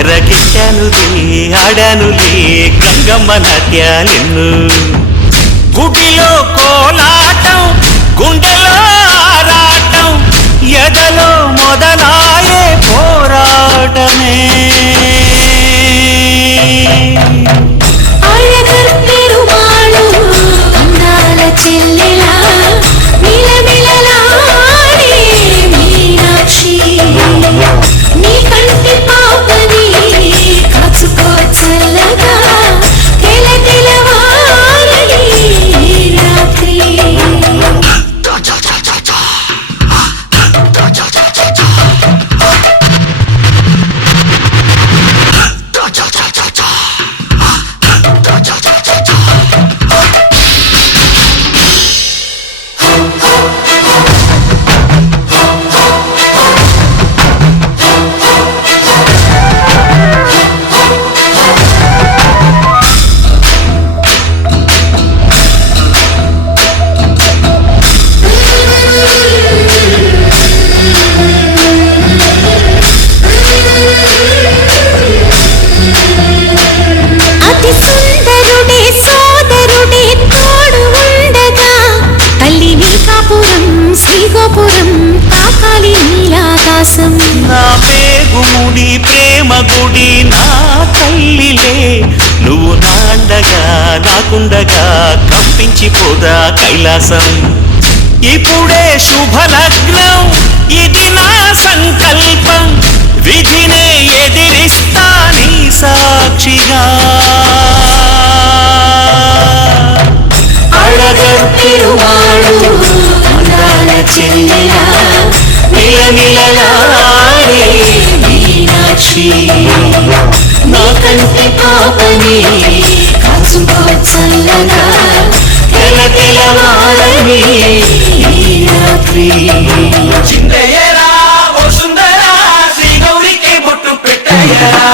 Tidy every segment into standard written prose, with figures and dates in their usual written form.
అరగిట్టానులే ఆడానులే గంగమ్మ నాట్యాలెన్ను గుడిలో కోలాటం గుండెలో ఆరాటం ఎదలో మొదలాయే పోరాటమే చెల్లెలా మిలమిలలాడే మీనాక్షి నీ కంటి పాపని కాచుకో చల్లగా తెలవారని రాత్రి నా పేగుముడి ప్రేమ గుడి నా తల్లిలే నువ్వు నాండగా నాకుండగా కంపించిపోదా కైలాసం ఇప్పుడే శుభలగ్నం ఇది నా సంకల్పం విధినే ఎదిరిస్తా నీ సాక్షిగా అడగర్తిరువాడు అందాల చెల్లెలా మిలమిలలాడే మీనాక్షి నా కంటి పాపని కాచుకో చల్లగా తెలవారని రాత్రి చిందయ్యరా ఓ సుందరా శ్రీ గౌరికి బొట్టు పెట్టయ్యరా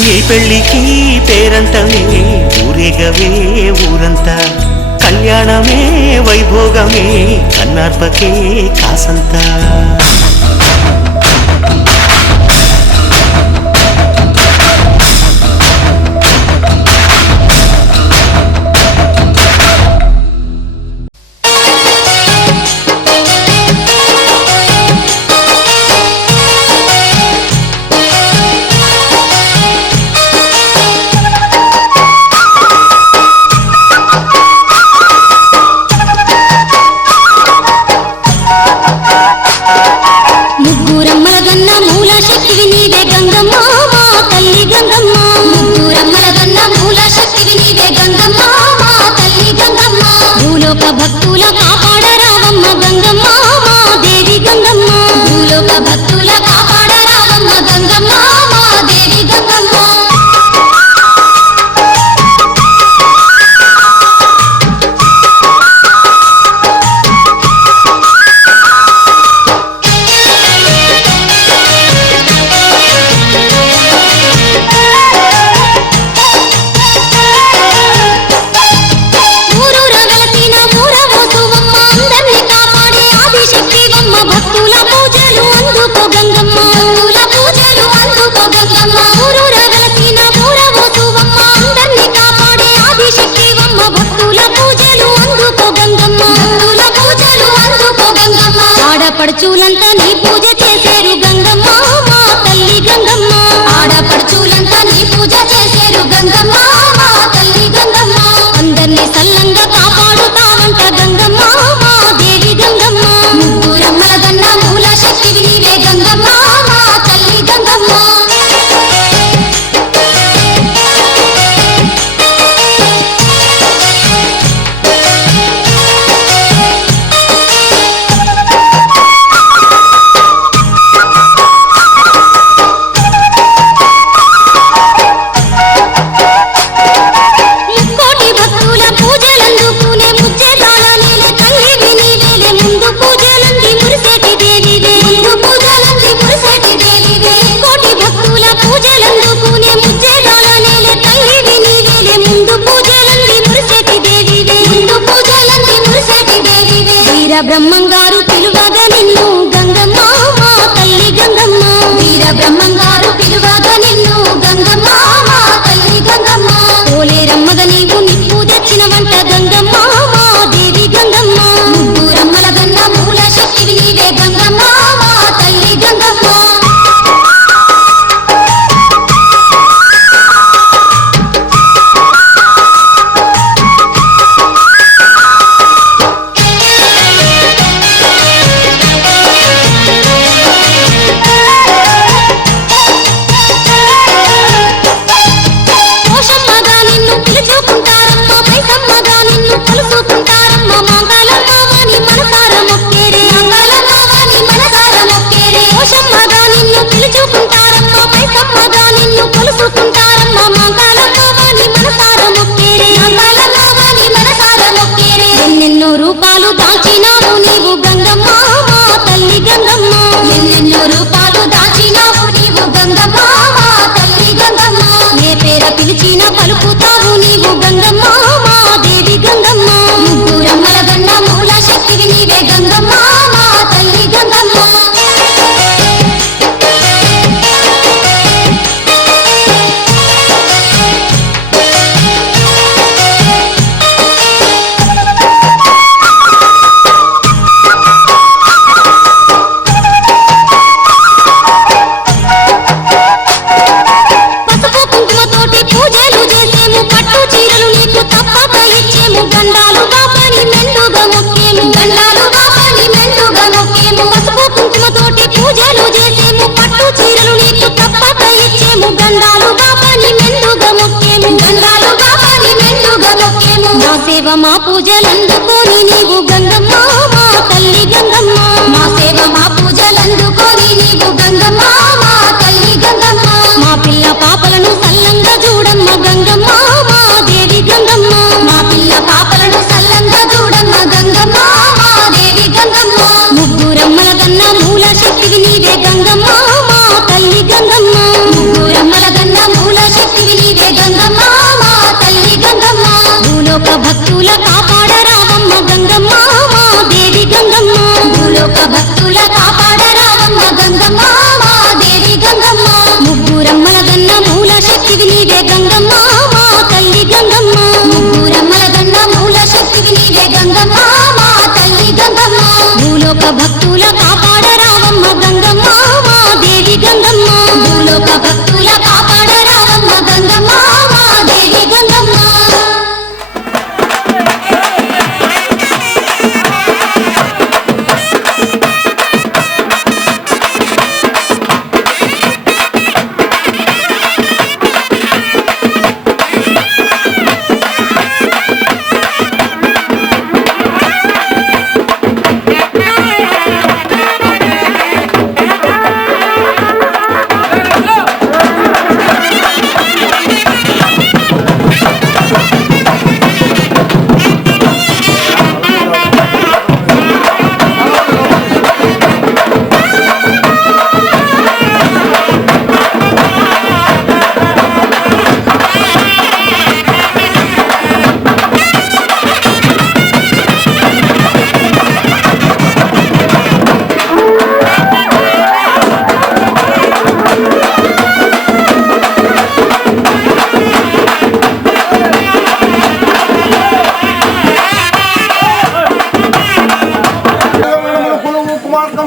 నీ పెళ్ళికి పేరంటమే ఊరేగవే ఊరంతా కళ్యాణమే వైభోగమే కన్నార్పకే కాసంతా ఆడపడుచులంతా నీ పూజ చేసేరు గంగమ్మ మా తల్లి గంగమ్మ ఆడపడుచులంతా నీ పూజ చేసేరు గంగమ్మ మా తల్లి గంగమ్మ అందర్నీ సల్లంగా కాపాడుతావంట గంగమ్మ మా దేవి గంగమ్మ ముగ్గురమ్మల గన్న మూల శక్తివి నీవే గంగమ్మ మా తల్లి గంగమ్మ బ్రహ్మంగారు పిలువగా నిన్ను గంగమ్మ మా తల్లి గంగమ్మ వీర బ్రహ్మంగారు పిలువగా నిన్ను గంగమ్మ మా తల్లి గంగమ్మ పోలేరమ్మగ నీవు నిప్పు తెచ్చిన వంట గంగమ్మ మా దేవి గంగమ్మ ముగ్గురమ్మల గన్న మూల శక్తివి నీవే గంగమ్మ మా తల్లి గంగమ్మ పోషమ్మగా నిన్ను పిలుచుకుంటారమ్మ పైసమ్మగా నిన్ను కొలుసుకుంటారమ్మ మంగళమ్మ వాని మనసార మొక్కేరే మంగళమ్మ వాని మనసార మొక్కేరే పోషమ్మగా నిన్ను పిలుచుకుంటారమ్మ పైసమ్మగా నిన్ను కొలుసుకుంటారమ్మ మంగళమ్మ వాని మనసార మొక్కేరే మంగళమ్మ వాని మనసార మొక్కేరే ఎన్నెన్నో రూపాలు దాచినావు నీవు గంగమ్మ మా తల్లి గంగమ్మ ఎన్నెన్నో రూపాలు దాచినావు నీవు గంగమ్మ మా తల్లి గంగమ్మ ఏ పేర పిలిచిన పలుకుతావు నీవు గంగమ్మ మా దేవి గంగమ్మ ముగ్గురమ్మల గన్న మూల శక్తివి నీవే గంగమ్మ మా తల్లి గంగమ్మ పసుపు కుంకుమతోటి పూజలు చేసేము పట్టు చీరలు నీకు తప్పక ఇచ్చేము గండాలుగా పని మెండుగా మొక్కేము గండాలుగా పని మెండుగా మొక్కేము పసుపు కుంకుమతోటి పూజలు చేసేము పట్టు చీరలు నీకు తప్పక ఇచ్చేము గండాలుగా పని మెండుగా మొక్కేము గండాలుగా పని మెండుగా మొక్కేము మా సేవ మా పూజలందుకొని నీవు గంగమ్మ మా తల్లి గంగమ్మ మా సేవ మా పూజలందుకొని నీవు గంగమ్మ మా తల్లి గంగమ్మ మా పిల్ల పాపలను సల్లంగా చూడమ్మ గంగమ్మ మా దేవి గంగమ్మ మా పిల్ల పాపలను సల్లంగా చూడమ్మ గంగమ్మ మా దేవి గంగమ్మ ముగ్గురమ్మల గన్న మూల శక్తివి నీవే గంగమ్మ మా తల్లి గంగమ్మ ముగ్గురమ్మల గన్న మూల శక్తివి నీవే గంగమ్మ మా తల్లి గంగమ్మ భూలోక భక్తుల కాపాడరావమ్మ గంగమ్మ మా దేవి గంగమ్మ భూలోక భక్తుల కాపాడరావమ్మ గంగమ్మ మా దేవి గంగమ్మ ముగ్గురమ్మల గన్న మూల శక్తివి నీవే గంగమ్మ మా తల్లి గంగమ్మ ముగ్గురమ్మల గన్న మూల శక్తివి నీవే గంగమ్మ మా తల్లి గంగమ్మ భూలోక భక్తుల కాపాడరావమ్మ గంగమ్మ మా దేవి గంగమ్మ భూలోక భక్తుల కాపాడరావమ్మ గంగమ్మ మా దేవి గంగమ్మ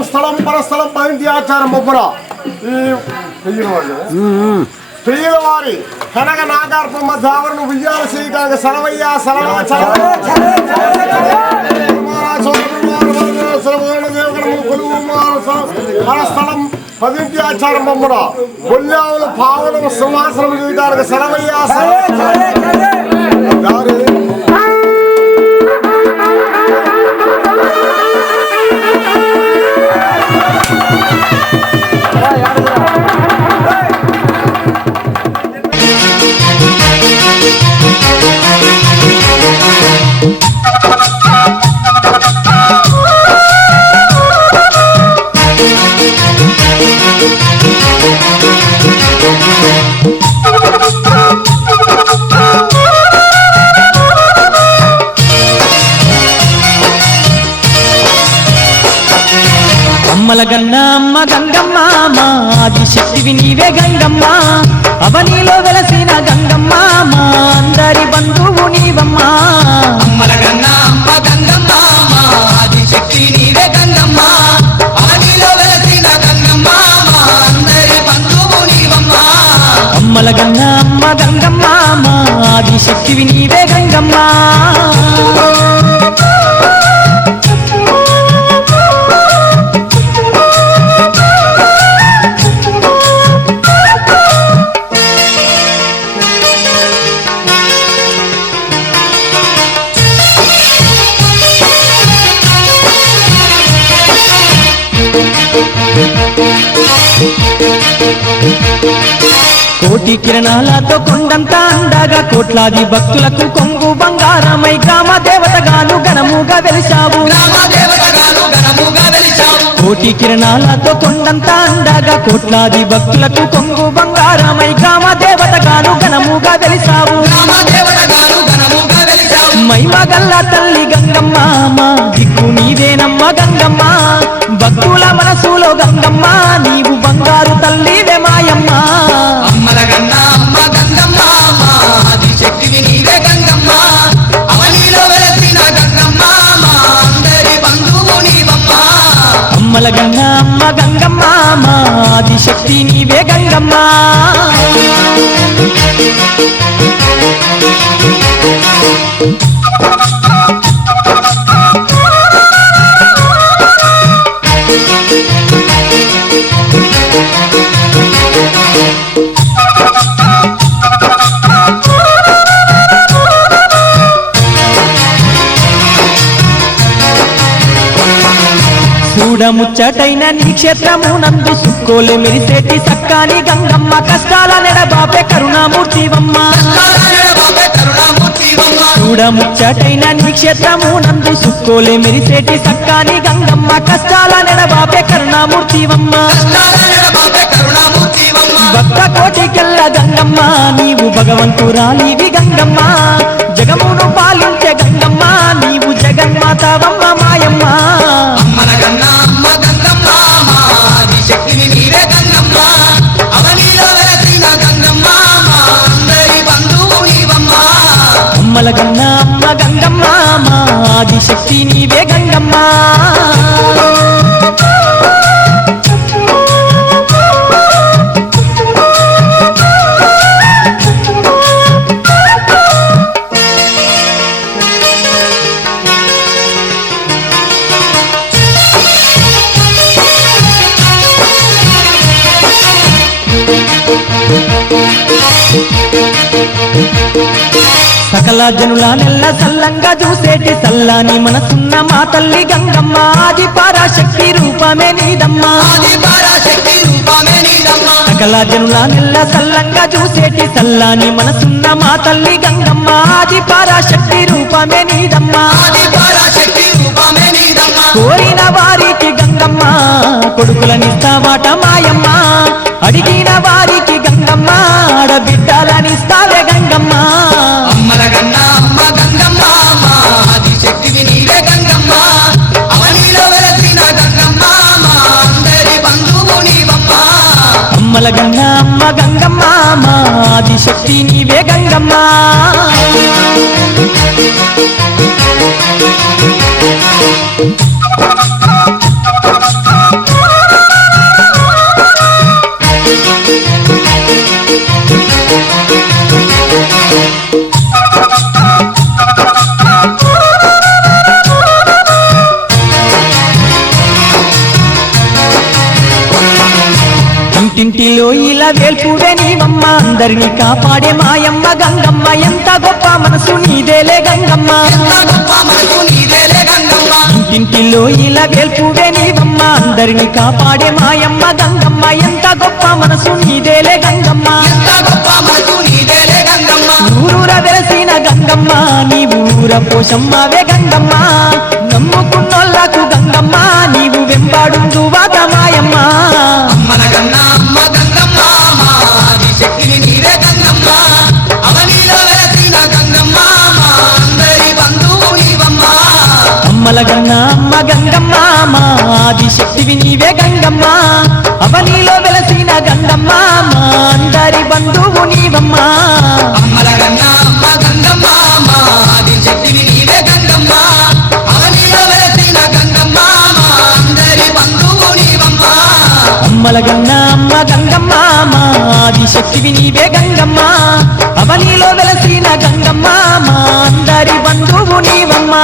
స్థలం పరస్థలం పైంటి ఆచారం బొబ్బర ఈ స్త్రీల వారి కనక నాగార్పమ్మ జావరను ఉయ్యాల చేయడానికి సలవయ్య పరస్థలం పదింటి ఆచారం బొమ్మర కొల్లావులు పావులు సింహాసనం చేయడానికి సలవయ్య మా ఆదిశక్తివి నీవే గంగమ్మ అవనిలో వెలసిన గంగమ్మ మా అందరి బంధువు నీవమ్మా అమ్మల గన్నా అమ్మ గంగమ్మ మా ఆదిశక్తి నీవే గంగమ్మ అవనిలో వెలసిన గంగమ్మ మా అందరి బంధువు నీవమ్మ అమ్మల గన్న అమ్మ గంగమ్మ మా ఆదిశక్తివి నీవే గంగమ్మ కోటి కిరణాలతో కొండంత అండగా కోట్లాది భక్తులకు కొంగు బంగారమై గ్రామ దేవతగాను ఘనముగా వెలిశావు రామదేవతగాను ఘనముగా వెలిచావు కోటి కిరణాలతో కొండంత అండగా కోట్లాది భక్తులకు కొంగు బంగారమై గ్రామ దేవతగాను ఘనముగా వెలిశావు రామదేవతగాను ఘనముగా వెలిచావు మైమగల్ల తల్లి గంగమ్మ మా దిక్కు నీవేనమ్మ గంగమ్మ భక్తుల మనసులో గంగమ్మ నీవు బంగారు తల్లివే మాయమ్మ అమ్మల గన్నా అమ్మ గంగమ్మ మా ఆదిశక్తివి నీవే గంగమ్మ అవనిలో వెలసిన గంగమ్మ మా అందరి బంధువు నీవమ్మ అమ్మల గంగ అమ్మ గంగమ్మ మా ఆదిశక్తి నీవే గంగమ్మ చూడముచ్చటైన నీ క్షేత్రము నందు సుక్కోలే మెరిసేటి సక్కాని గంగమ్మ కష్టాల నెడబాపే కరుణామూర్తివమ్మ బాబే కరుణామూర్తివమ్మ చూడముచ్చటైన నీ క్షేత్రము నందు సుక్కోలే మెరిసేటి సక్కాని గంగమ్మ కష్టాల నెడబాపే కరుణామూర్తివమ్మ బాబే కరుణామూర్తివమ్మ భక్త కోటికెల్ల గంగమ్మ నీవు భగవంతురాలివి గంగమ్మ జగమును పాలించే గంగమ్మ నీవు జగన్మాతవమ్మ మాయమ్మ అమ్మల గన్నా అమ్మ గంగమ్మ మా ఆదిశక్తివి నీవే గంగమ్మ అవనిలో వెలసిన గంగమ్మ మా అందరి బంధువు నీవమ్మ అమ్మల గన్న అమ్మ గంగమ్మ మా ఆదిశక్తి నీవే గంగమ్మ సకల జనుల నెల్ల సల్లంగా చూసేటి సల్లాని మనసున్న మా తల్లి గంగమ్మ ఆది పరాశక్తి రూపమే నీదమ్మ ఆది పరాశక్తి రూపమే నీదమ్మ సకల జనుల నెల్ల సల్లంగా చూసేటి సల్లాని మనసున్న మా తల్లి గంగమ్మ ఆది పరాశక్తి రూపమే నీదమ్మ ఆది పరాశక్తి రూపమే నీదమ్మ కోరిన వారికి గంగమ్మ కొడుకులనిస్తావాట మాయమ్మ అడిగిన వారికి గంగమ్మ ఆడబిడ్డలనిస్తావే గంగమ్మ అమ్మల గన్నా అమ్మ గంగమ్మ మా ఆదిశక్తివి నీవే గంగమ్మ అవనిలో వెలసిన గంగమ్మ మా అందరి బంధువు నీవమ్మ అమ్మల గంగ అమ్మ గంగమ్మ మా ఆదిశక్తి నీవే గంగమ్మ ఇంటింటిలో ఇలా వేల్పుడే నీవమ్మ అందరిని కాపాడే మాయమ్మ గంగమ్మ ఎంత గొప్ప మనసు నీదేలే గంగమ్మ ఎంత గొప్ప మనసు నీదేలే గంగమ్మ ఇంటింటిలో ఇలా వేల్పుడే నీవమ్మ అందరిని కాపాడే మాయమ్మ గంగమ్మ ఎంత గొప్ప మనసు నీదేలే గంగమ్మ ఎంత గొప్ప మనసు నీదేలే గంగమ్మ ఊరూర వెలసిన గంగమ్మ నీవు ఊర పోషమ్మవే గంగమ్మ నమ్ముకున్నోళ్ళకు గంగమ్మ నీవు వెంబాడుందువాక మాయమ్మ అమ్మల గన్నా అమ్మ గంగమ్మ మా ఆదిశక్తివి నీవే గంగమ్మ అవనిలో వెలసిన గంగమ్మ మా అందరి బంధువు నీవమ్మ అమ్మల గన్న అమ్మ గంగమ్మ మా ఆదిశక్తివి నీవే గంగమ్మ అవనిలో అందరి బంధువు నీవమ్మా అమ్మల గన్న అమ్మ గంగమ్మ మా ఆదిశక్తివి నీవే గంగమ్మ అవనిలో వెలసిన గంగమ్మ మా అందరి బంధువు నీవమ్మ అమ్మల గన్న అమ్మ గంగమ్మ మా ఆదిశక్తివి నీవే గంగమ్మ అవనిలో వెలసిన గంగమ్మ మా అందరి బంధువు నీవమ్మా